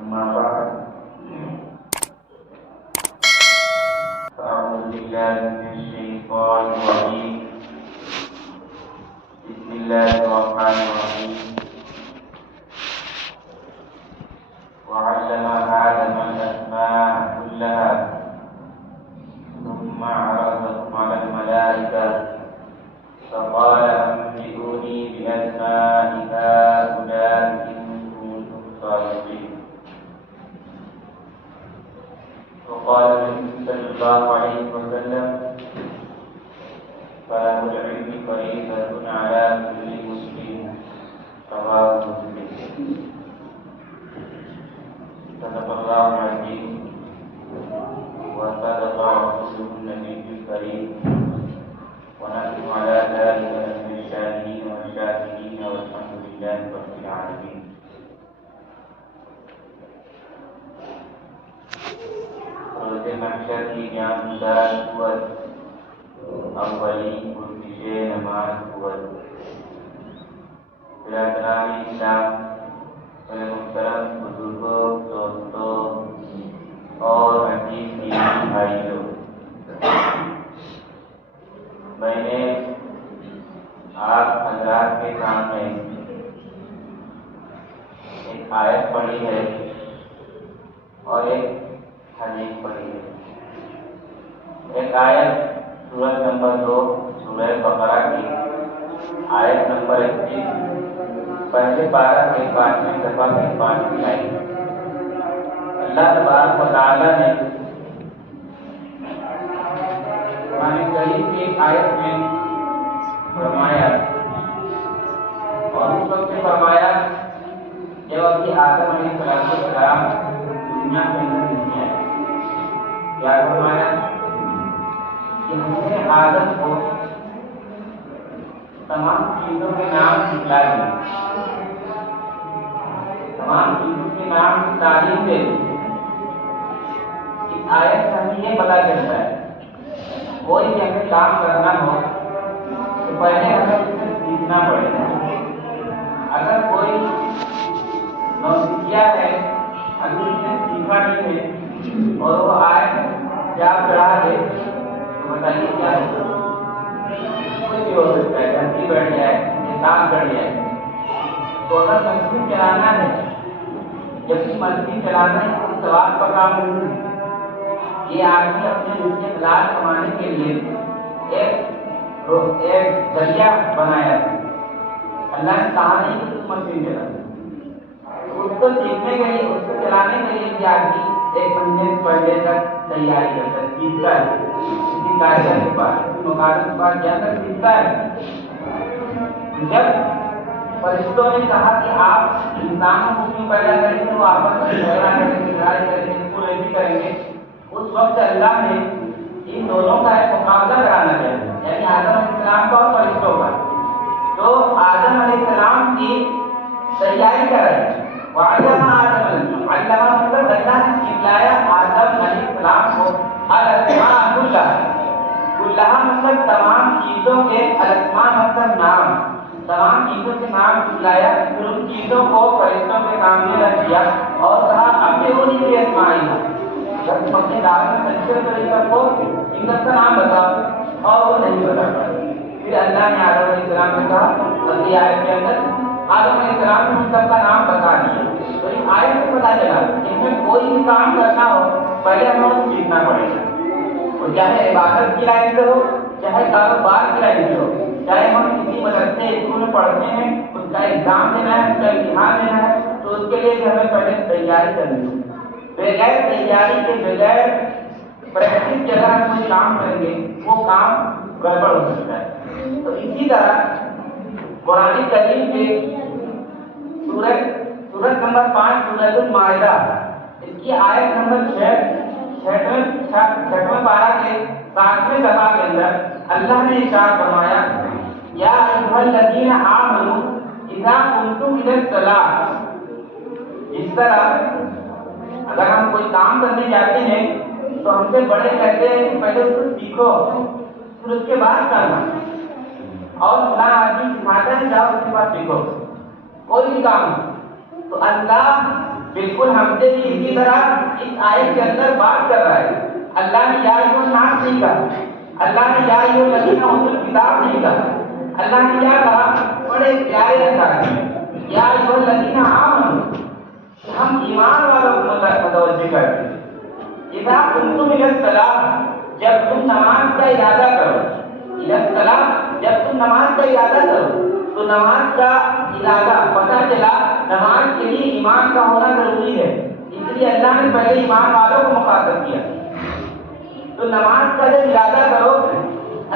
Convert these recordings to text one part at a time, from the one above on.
أما بعد فأعوذ بالله من الشيطان الرجيم بسم الله الرحمن الرحيم وعلم آدم الأسماء كلها ثم عرضهم على الملائكة فقال أنبئوني بأسماء هؤلاء إن كنتم صادقين. وقال النبي صلى الله عليه وسلم فله العلم فريضة على كل مسلم. رواه مسلم. صدق الله العظيم وصدق رسوله النبي الكريم ونحن على ذلك من الشاهدين والشاكرين والحمد لله رب العالمين. روز محشر کی جانبدار قوت اولین پرکش نماز قوت برادران اسلام میرے محترم بزرگوں دوستوں اور عزیز دینی بھائیوں، میں نے آپ حضرات کے سامنے ایک آیت پڑھی ہے اور ایک حدیث پڑھی ہے. ایک آیت سورۃ نمبر 2 سورہ بقرہ کی آیت نمبر 21 پہلے پارہ کے 5ویں صفحہ کی 5ویں آیت. اللہ تبارک و تعالیٰ نے قرآن کریم کی ایک آیت میں فرمایا اور اس وقت نے فرمایا جب کہ آدم علیہ السلام دنیا کے اندر نہیں آئے. کیا فرمایا کہ ہم نے آدم کو تمام چیزوں کے نام سکھلا دیے، تمام چیزوں کے نام کی تعلیم دے دی. اس آیت سے ہمیں یہ پتہ چلتا ہے کوئی بھی ہمیں کام کرنا ہو تو پہلے ہمیں اسے سیکھنا پڑے گا. اگر کوئی نوسکھیا ہے، اگر اس نے سیکھا نہیں ہے اور وہ آئے جاب چڑھا دے تو بتائیے کیا ہوگا؟ کچھ بھی ہو سکتا ہے، گھنٹی بیٹھ جائے، کام کر جائے. تو اگر مسجد چلانا ہے، جبکہ مسجد چلانا ہے کوئی ثواب کا کام نہیں ہے. یہ آدمی اپنے رزق حلال کمانے کے لیے ایک ذریعہ بنایا. اللہ نے کہا نہیں کہ تم مسجد چلا. اس کو سیکھنے کے لیے، اس کو چلانے کے لیے بھی آدمی 1 مہینے پہلے تک تیاری کرتا ہے، سیکھتا ہے. کسی قاعدہ کے پاس، کسی مقابلے کے پاس جا کر سیکھتا ہے. جب فرشتوں نے کہا کہ آپ انسانوں کو کیوں پیدا کریں گے، وہ آپس میں جھگڑا کریں گے، لڑائی کریں گے، خونریزی کریں گے. اس وقت اللہ نے ان دونوں کا ایک مقابلہ کرانا چاہیے، یعنی آدم علیہ السلام کا اور فرشتوں کا. تو آدم علیہ السلام کی تیاری کرائی. وعلم آدم علم مطلب اللہ نے سکھلایا آدم علیہ السلام کو الاسماء کلھا مطلب تمام چیزوں کے، الاسماء مطلب نام، تمام چیزوں کے نام سکھلایا. پھر ان چیزوں کو فرشتوں کے سامنے رکھ دیا اور کہا انبئونی باسمائہا، جب تم اپنے دعوت میں سچے تو سب کو ان کا نام بتاؤ، اور وہ نہیں بتا پائے. پھر اللہ نے آدم علیہ السلام سے کہا اگلی آیت کے اندر آدم علیہ السلام نے ان سب کا نام بتا دیا. تو اس آیت سے پتا چلا کہ ہمیں کوئی بھی کام کرنا ہو پہلے ہمیں وہ سیکھنا پڑے گا. اور چاہے عبادت کی لائن سے ہو، چاہے کاروبار کی لائن سے ہو، چاہے ہم کسی مدرسے اسکول میں پڑھتے ہیں، اس کا ایگزام دینا ہے، اس کا امتحان دینا ہے، تو اس کے لیے بھی ہمیں پہلے تیاری کرنی ہے. بغیر تیاری کے، بغیر پریکٹس کے اگر ہم کوئی کام کریں گے وہ کام گڑبڑ ہو سکتا ہے. تو اسی طرح قرآن کریم کے سورۃ نمبر 5 سورۃ المائدہ، اس کی آیت نمبر 6 پارہ کے 7ویں صفحہ کے اندر اللہ نے ارشاد فرمایا یا ایھا الذین آمنوا اذا قمتم الی الصلاۃ. اس طرح اگر ہم کوئی کام کرنے جاتے ہیں تو ہم سے بڑے کہتے ہیں کہ پہلے اس کو سیکھو پھر اس کے بعد کرنا. اور اللہ آدمی سکھاتا ہے جاؤ اس کے بعد سیکھو کوئی بھی کام. تو اللہ بالکل ہم سے بھی اسی طرح اس آیت کے اندر بات کر رہا ہے. اللہ نے یا ایھا الناس نہیں کہا، اللہ نے یا ایھا الذین اوتوا الکتاب نہیں کہا. اللہ نے کیا کہا؟ بڑے پیارے انداز میں یا ایھا الذین آمنوا. ہم ایمان والوں کو متوجہ کرتے ہیں. اذا قمتم الی الصلاۃ، جب تم نماز کا ارادہ کرو. الی الصلاۃ، جب تم نماز کا ارادہ کرو. تو نماز کا ارادہ پتہ چلا نماز کے لیے ایمان کا ہونا ضروری ہے، اس لیے اللہ نے پہلے ایمان والوں کو مخاطب کیا. تو نماز کا جب ارادہ کرو،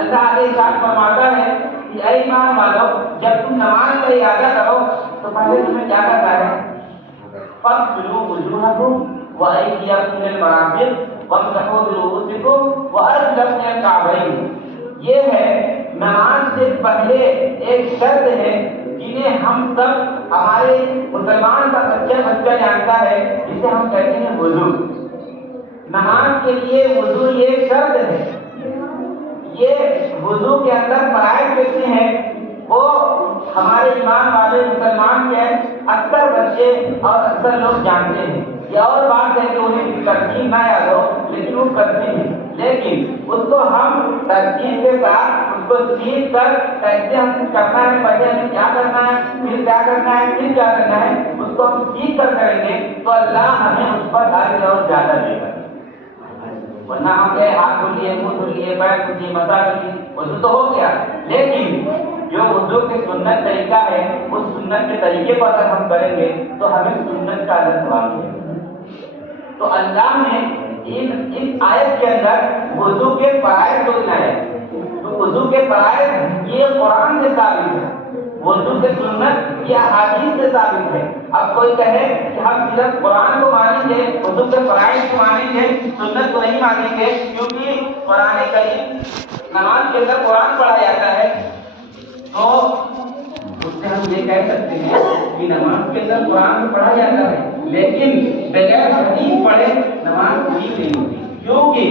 اللہ آگے ارشاد فرماتا ہے کہ اے ایمان والوں، جب تم نماز کا ارادہ کرو تو پہلے تمہیں کیا کرنا ہے؟ فاغسلوا وجوہکم وایدیکم الی المرافق وامسحوا برؤوسکم وارجلکم الی الکعبین. یہ ہے نماز سے پہلے ایک شرط ہے جنہیں ہم سب، ہمارے مسلمان کا سچا بچہ جانتا ہے، جسے ہم کہتے ہیں وضو. نماز کے لیے وضو یہ ایک شرط ہے. یہ وضو کے اندر فرائض کتنے ہیں وہ ہمارے ایمان والے مسلمان کے اکثر بچے اور اکثر لوگ جانتے ہیں. یہ اور بات ہے کہ انہیں ترتیب نہ یاد ہو، لیکن وہ کرتے ہیں. لیکن اس کو ہم ترتیب کے ساتھ اس کو سیکھ کر کیسے ہم کرنا ہے، پہلے ہمیں کیا کرنا ہے، پھر کیا کرنا ہے، پھر کیا کرنا ہے، اس کو ہم سیکھ کر کریں گے تو اللہ ہمیں اس پر اجر اور زیادہ دے گا. ورنہ ہم کہے ہاتھ دھل لیے، منہ دھل لیے، پیر دھل لیے، مسا کر لیے، وضو تو ہو گیا. لیکن جو وضو کے سنت طریقہ ہے اس سنت کے طریقے پر اگر ہم کریں گے تو ہمیں سنت کا اجر ثواب ملے گا. تو اللہ نے اس آیت کے اندر وضو کے فرائض کو گنایا. تو وضو کے فرائض یہ قرآن سے ثابت ہے، وضو کے سنت یہ احادیث سے ثابت ہے. اب کوئی کہے کہ ہم صرف قرآن کو مانیں گے، وضو کے فرائض کو مانیں گے، سنت کو نہیں مانیں گے، کیونکہ قرآن کریم نماز کے اندر قرآن پڑھا جاتا ہے، تو اس سے ہم یہ کہہ سکتے ہیں کہ نماز کے اندر قرآن پڑھا جاتا ہے، لیکن بغیر حدیث پڑھے نماز پوری نہیں ہوتی. کیونکہ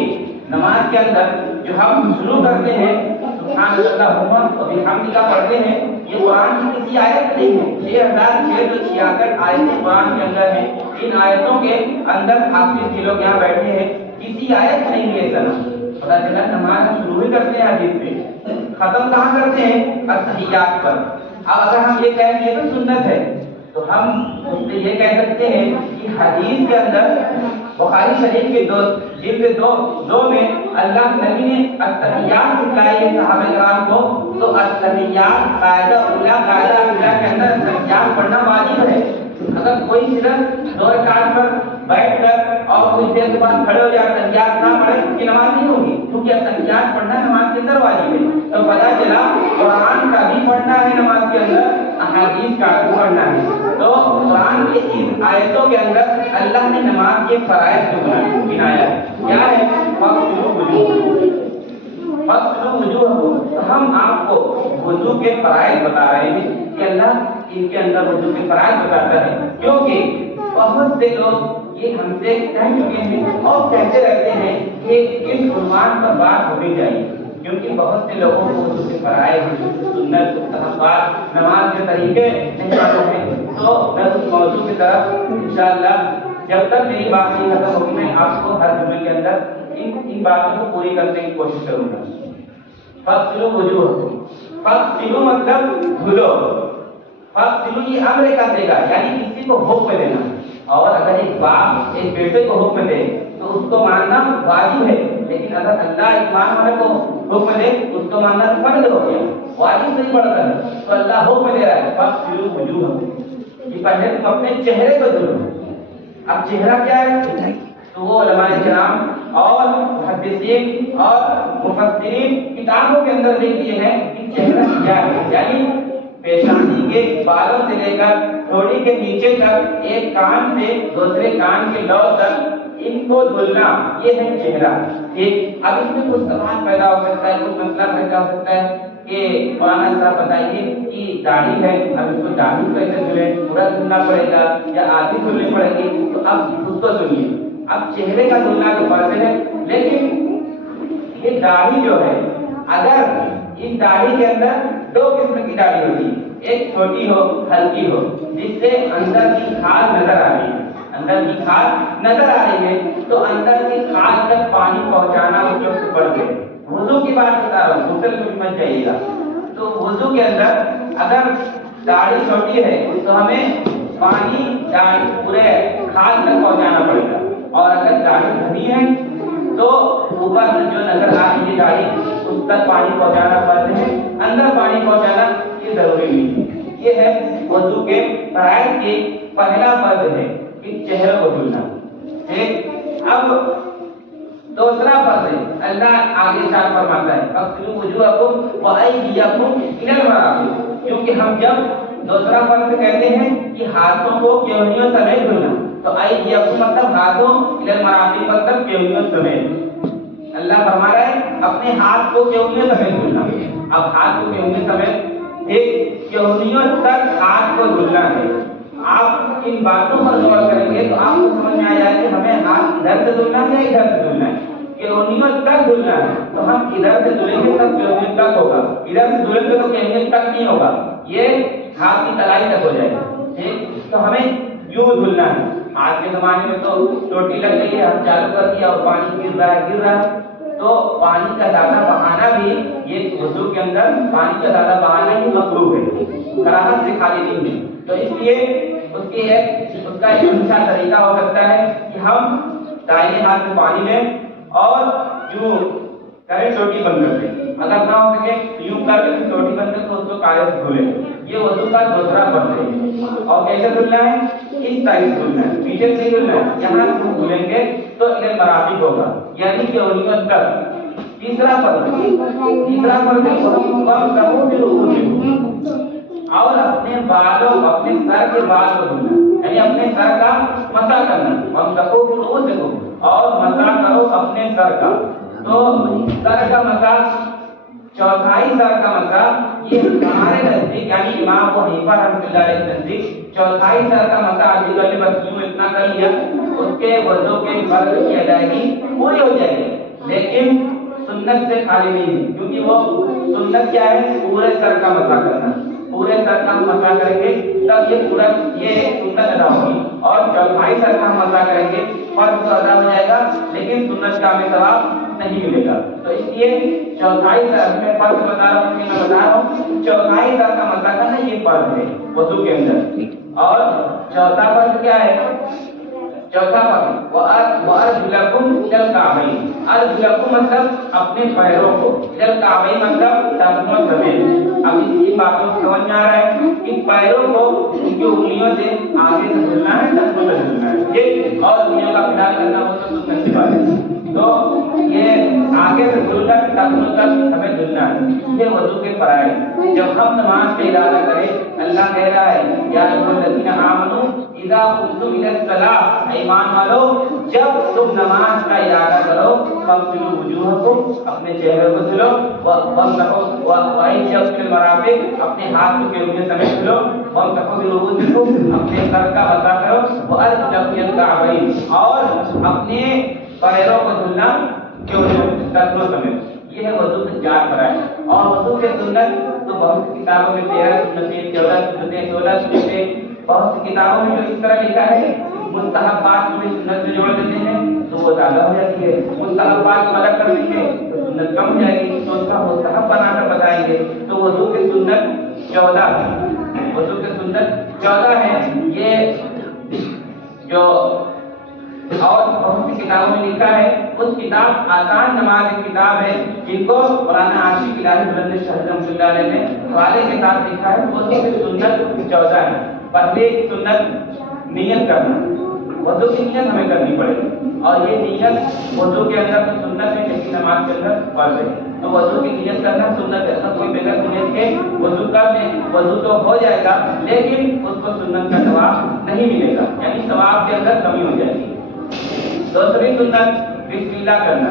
نماز کے اندر جو ہم شروع کرتے ہیں سبحان اللہ و بحمدہ کا پڑھتے ہیں، یہ قرآن کی کسی آیت نہیں ہے. 6666 آیتیں قرآن کے اندر ہیں. ان آیتوں کے اندر حافظ کے لوگ یہاں بیٹھے ہیں، کسی آیت نہیں ہے ایسا. پتہ چلا نماز ہم شروع ہی کرتے ہیں حدیث سے، ختم کہاں کرتے ہیں؟ التحیات پر. اب اگر ہم یہ کہیں گے تو سنت ہے، تو ہم اس سے یہ کہہ سکتے ہیں کہ حدیث کے اندر بخاری شریف کے جلد 2 میں اللہ نبی نے التحیات سکھلائی ہے صحابہ کرام کو. تو التحیات قاعدہ اولا کے اندر التحیات پڑھنا واجب ہے. اگر کوئی صرف 2 رکعت پر بیٹھ کر اور کچھ دیر کے بعد کھڑے ہو جائے التحیات نہ پڑھے اس کی نماز نہیں ہوگی، کیونکہ التحیات پڑھنا نماز کے اندر واجب ہے. تو پتہ چلا قرآن کا بھی پڑھنا ہے نماز کے اندر، احادیث کا بھی پڑھنا ہے. تو قرآن کی ان آیتوں کے اندر اللہ نے نماز کے فرائض کو گنایا ہے. کیا ہے؟ فاغسلوا وجوہکم. ہم آپ کو وضو کے فرائض بتا رہے ہیں کہ اللہ ان کے اندر وضو کے فرائض بتاتا ہے، کیونکہ بہت سے لوگ یہ ہم سے کہہ چکے ہیں اور کہتے رہتے ہیں کہ اس عنوان پر بات ہونی چاہیے، کیونکہ بہت سے لوگوں کو وضو کے فرائض، سنت، مستحبات، نماز کے طریقے نہیں معلوم ہیں. تو میں اس موضوع کی طرف انشاءاللہ جب تک میری بات نہیں ختم ہوگی میں آپ کو ہر جمعے کے اندر ان باتوں کو پوری کرنے کی کوشش کروں گا. فاغسلوا وجوہکم. فاغسلوا مطلب دھلو. فاغسلوا یہ امر کا صیغہ، یعنی کسی کو حکم دینا. اور اگر ایک باپ ایک بیٹے کو حکم دے تو اس کو ماننا واجب ہے، لیکن اگر اللہ ایک ماں والے کو حکم دے اس کو ماننا فرض ہو گیا، واجب نہیں پڑ کر. تو اللہ حکم دے رہا ہے فاغسلوا وجوہکم کہ پہلے تم اپنے چہرے کو دھلو. اب چہرہ کیا ہے؟ تو وہ علماء کرام اور محدثین اور مفسرین کتابوں کے اندر لکھ دیے ہیں کہ چہرہ کیا ہے. یعنی پیشانی کے بالوں سے لے کر تھوڑی کے نیچے تک، ایک کان سے دوسرے کان کے لو تک ان کو دھلنا، یہ ہے چہرہ. ٹھیک. اب اس میں کچھ سوال پیدا ہو سکتا ہے، کچھ مسئلہ پیدا ہو سکتا ہے کہ مولانا صاحب بتائیے کہ داڑھی ہے، اب اس کو داڑھی کیسے دھلے؟ پورا دھلنا پڑے گا یا آدھی دھلنی پڑے گی؟ تو اب اس کو دھلیے. اب چہرے کا دھلنا تو فرض ہے، لیکن یہ داڑھی جو ہے، اگر اس داڑھی کے اندر 2 قسم کی داڑھی ہوتی ہے، ایک چھوٹی ہو، ہلکی ہو، جس سے اندر کی کھال نظر آ رہی ہے. اندر کی کھال نظر آ رہی ہے تو اندر کی کھال تک پانی پہنچانا اس وقت پڑ گئے. وضو کی بات بتا رہا ہوں, غسل میں مت جائیے گا. تو وضو کے اندر اگر داڑھی چھوٹی ہے تو ہمیں پانی داڑھی پورے کھال تک پہنچانا پڑے گا, اور اگر داڑھی گھنی ہے تو اوپر جو نظر آ رہی ہے داڑھی اس تک پانی پہنچانا فرض ہے, اندر پانی پہنچانا یہ ضروری نہیں ہے. یہ ہے وضو کے فرائض کی پہلا فرض ہے کہ چہرے کو دھلنا. اب دوسرا فرض ہے, اللہ آگے ارشاد فرماتا ہے فاغسلوا وجوہکم وایدیکم الی المرافق. کیونکہ ہم جب دوسرا فرض کہتے ہیں کہ ہاتھوں کو کیونیوں سمیت دھلنا, تو ایدیکم مطلب ہاتھوں, الی المرافق مطلب کیونیوں سمیت. اللہ فرما رہا ہے اپنے ہاتھ کو کیونیوں سمیت دھلنا. اب ہاتھ کو کیونیوں سمیت ایک کیونیوں تک ہاتھ کو دھلنا ہے. آپ ان باتوں پر غور کریں گے تو آپ کو سمجھ میں آ جائے کہ ہمیں ہاتھ ادھر سے دھلنا ہے یا ادھر سے دھلنا ہے. کیونیوں تک دھلنا ہے تو ہم ادھر سے دھلیں گے تب کیونیوں تک ہوگا, ادھر سے دھلیں گے تو کیونیوں تک نہیں ہوگا, یہ ہاتھ کی تلائی تک ہو جائے گا. تو ہمیں یوں دھلنا ہے. آج کے زمانے میں تو چوٹی لگ گئی ہے, ہم چالو کر دیا اور پانی گر رہا ہے. تو پانی کا زیادہ بہانا بھی یہ وضو کے اندر پانی کا زیادہ بہانا ہی مکروہ ہے, کراہت سے خالی نہیں ہے. تو اس لیے اس کا ایک اچھا طریقہ ہو سکتا ہے کہ ہم دائیں ہاتھ میں پانی لیں اور یوں کریں چوٹی بند کر دیں. اگر نہ ہو سکے یوں کر کے چوٹی بند کر کے اس کو کاغذ سے دھلیں. یہ وضو کا دوسرا فرض ہے. اور کیسے دھلنا ہے؟ اس طرح سے دھلنا ہے, پیچھے سے دھلنا ہے. یہاں سے دھلیں گے تو الی المرافق ہوگا, یعنی کہ اونگلیوں تک. تیسرا فرض اور اپنے بالوں, اپنے سر کے بال کو دھلنا, یعنی اپنے سر کا مسح کرنا. اور مسح کرو اپنے سر کا. تو سر کا مسح, چوتھائی سر کا مسح, یہ ہمارے نزدیک یعنی امام ابو حنیفہ رحمۃ اللہ علیہ کے نزدیک چوتھائی سر کا مسح آدمی کرنے بس یوں اتنا کر لیا, اس کے وضو کے فرض کی ادائیگی پوری ہو جائے گی. لیکن سنت سے خالی نہیں ہے, کیونکہ وہ سنت کیا ہے؟ پورے سر کا مسح کرنا. پورے سر کا مسح کریں گے تب یہ سنت ادا ہوگی, اور چوتھائی سر کا مسح کریں گے فرض تو ادا ہو جائے گا لیکن سنت کا ہمیں ثواب نہیں ملے گا. تو اس لیے چوتھائی سر میں فرض بتا رہا ہوں چوتھائی سر کا مسح کرنا یہ فرض ہے وضو کے اندر. اور چوتھا فرض کیا ہے؟ چوتھا فرض وارجلکم الی الکعبین. ارجلکم مطلب اپنے پیروں کو, الی الکعبین مطلب ٹخنوں سمیت. اب اس باتوں کو سمجھ میں آ رہا ہے کہ پیروں کو ان کی انگلیوں سے آگے سے دھلنا ہے, ٹخنوں سے دھلنا ہے, یہ اور انگلیوں کا خیال کرنا وہ تو سنت کی بات ہے. تو یہ آگے سے دھل کر ٹخنوں تک ہمیں دھلنا ہے. یہ وضو کے فرائض. جب ہم نماز کا ارادہ کریں, اللہ کہہ رہا ہے یا ایھا الذین آمنوا اذا قمتم الی الصلاۃ, ایمان والو جب تم نماز کا ارادہ کرو فاغسلوا وجوہکم, اپنے چہرے کو دھلو, وایدیکم الی المرافق, اپنے ہاتھ کو کیونیوں سمیت دھلو, وامسحوا برؤوسکم, اپنے سر کا مسح کرو, وارجلکم الی الکعبین, اور اپنے پیروں کو دھلنا کیونیوں ٹخنوں سمیت. یہ ہے وضو کے 4 فرائض. اور وضو کے سنت تو بہت سی کتابوں میں 13 سنتیں, 14 سنتیں, 16 سنتیں, بہت سی کتابوں میں جو اس طرح لکھا ہے مستحبات میں سنت میں جوڑ دیتے ہیں تو وہ زیادہ ہو جاتی ہے. مستحبات کو الگ کر دیں گے تو سنت کم ہو جائے گی, تو اس کا مستحب بنا کر بتائیں گے. تو وضو کے سنت 14 ہے, وضو کے سنت 14 ہے. یہ جو اور بہت سی کتابوں میں لکھا ہے, اس کتاب آسان نماز کی کتاب ہے جن کو مولانا عاشق الہی بلند شہر رحمۃ اللہ علیہ نے حوالے کے ساتھ لکھا ہے. وضو کی سنت 14 ہے. پہلی سنت نیت کرنا, وضو کی نیت ہمیں کرنی پڑے گی, اور یہ نیت وضو کے اندر تو سنت ہے لیکن نماز کے اندر فرض ہے. تو وضو کی نیت کرنا سنت ہے. اگر کوئی بغیر نیت کے وضو کر لے, وضو تو ہو جائے گا لیکن اس کو سنت کا ثواب نہیں ملے گا, یعنی ثواب کے اندر کمی ہو جائے گی. دوسری سنت بسم اللہ کرنا.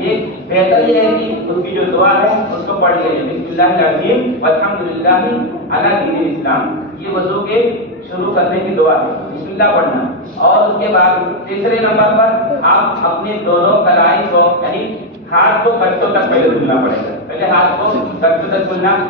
ایک بہتر یہ ہے کہ اس کی جو دعا ہے اس کو پڑھ لیں, بسم اللہ العظیم والحمدللہ علی دین الاسلام. یہ وضو کے شروع کرنے کی دعا ہے, بسم اللہ پڑھنا. اور اس کے بعد تیسرے نمبر پر آپ اپنے دونوں کلائی کو یعنی ہاتھ کو کٹوں تک پہلے دھلنا پڑے گا. پہلے ہاتھ کو کٹوں تک دھلنا,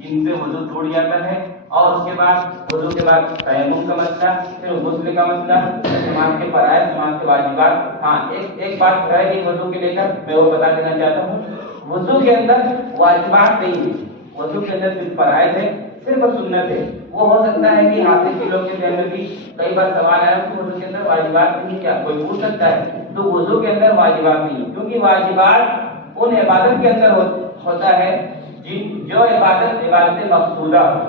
جن سے وضو ٹوٹ جاتا ہے، اور اس کے بعد وضو کے بعد تیمم کا مسئلہ، پھر غسل کا مسئلہ، نماز کے فرائض، نماز کے واجبات۔ ہاں ایک بات ہے کہ وضو کے لے کر میں وہ بتا دینا چاہتا ہوں، وضو کے اندر واجبات نہیں ہے، وضو کے اندر صرف فرائض ہے، صرف سنت ہے۔ وہ ہو سکتا ہے کہ حافظ کے لوگ کے ذہن میں بھی کئی بار سوال آیا کہ وضو کے اندر واجبات نہیں، کیا کوئی پوچھ سکتا ہے؟ تو وضو کے اندر واجبات نہیں، کیونکہ واجبات ان عبادت کے اندر ہوتا ہے جو عبادت مقصودہ ہو۔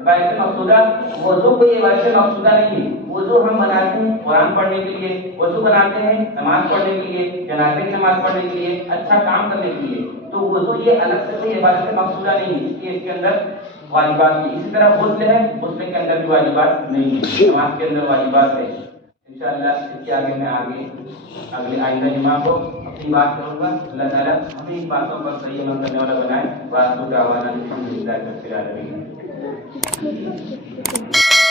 عبادت مقصودہ، وضو کوئی عبادت مقصودہ نہیں ہے۔ وضو ہم بناتے ہیں قرآن پڑھنے کے لیے، وضو بناتے ہیں نماز پڑھنے کے لیے، جنازے کی نماز پڑھنے کے لیے، اچھا کام کرنے کے لیے۔ تو وضو یہ الگ سے کوئی عبادت مقصودہ نہیں ہے، اس لیے اس کے اندر واجبات نہیں۔ اسی طرح غسل ہے، غسل کے اندر بھی واجبات نہیں ہے، نماز کے اندر واجبات ہے۔ انشاءاللہ اس کے آگے میں اگلے آئندہ جمعہ کو اپنی بات کروں گا۔ اللہ تعالیٰ ہمیں ان باتوں پر صحیح عمل کرنے والا بنائے۔ وآخر دعوانا الحمدللہ رب العالمین۔